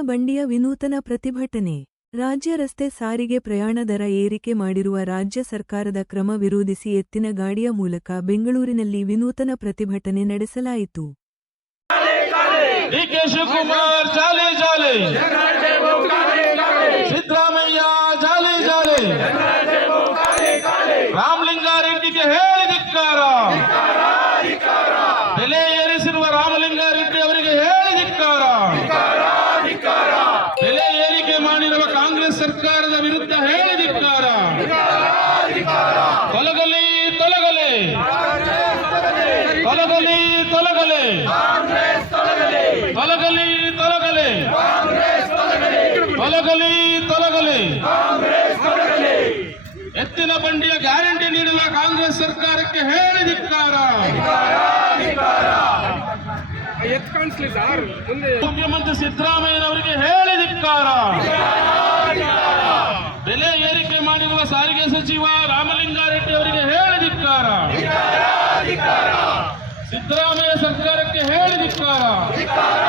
ಬಂಡಿಯ ವಿನೂತನ ಪ್ರತಿಭಟನೆ. ರಾಜ್ಯ ರಸ್ತೆ ಸಾರಿಗೆ ಪ್ರಯಾಣ ದರ ಏರಿಕೆ ಮಾಡಿರುವ ರಾಜ್ಯ ಸರ್ಕಾರದ ಕ್ರಮ ವಿರೋಧಿಸಿ ಎತ್ತಿನ ಗಾಡಿಯ ಮೂಲಕ ಬೆಂಗಳೂರಿನಲ್ಲಿ ವಿನೂತನ ಪ್ರತಿಭಟನೆ ನಡೆಸಲಾಯಿತು. ಸಿದ್ದರಾಮಯ್ಯ ಸರ್ಕಾರದ ವಿರುದ್ಧ ಹೇಳಿ ಧಿಕ್ಕಾರ. ತೊಲಗಲಿ ತೊಲಗಲಿ. ತೊಲಗಲಿ ತೊಲಗಲಿ. ತೊಲಗಲಿ ತೊಲಗಲಿ. ತೊಲಗಲಿ ತೊಲಗಲಿ. ಎತ್ತಿನ ಬಂಡಿಯ ಗ್ಯಾರಂಟಿ ನೀಡಲ ಕಾಂಗ್ರೆಸ್ ಸರ್ಕಾರಕ್ಕೆ ಹೇಳಿ ಧಿಕ್ಕಾರ. ಎತ್ ಕಾಣಿಸ್ಲಿ ಸರ್. ಮುಂದೆ ಮುಖ್ಯಮಂತ್ರಿ ಸಿದ್ದರಾಮಯ್ಯನವರಿಗೆ ಹೇಳಿ ಸಚಿವ ರಾಮಲಿಂಗಾರೆಡ್ಡಿ ಅವರಿಗೆ ಹೇಳಿದಿಕ್ಕಾರ ಸಿದ್ದರಾಮಯ್ಯ ಸರ್ಕಾರಕ್ಕೆ ಹೇಳಿದಿಕ್ಕಾರ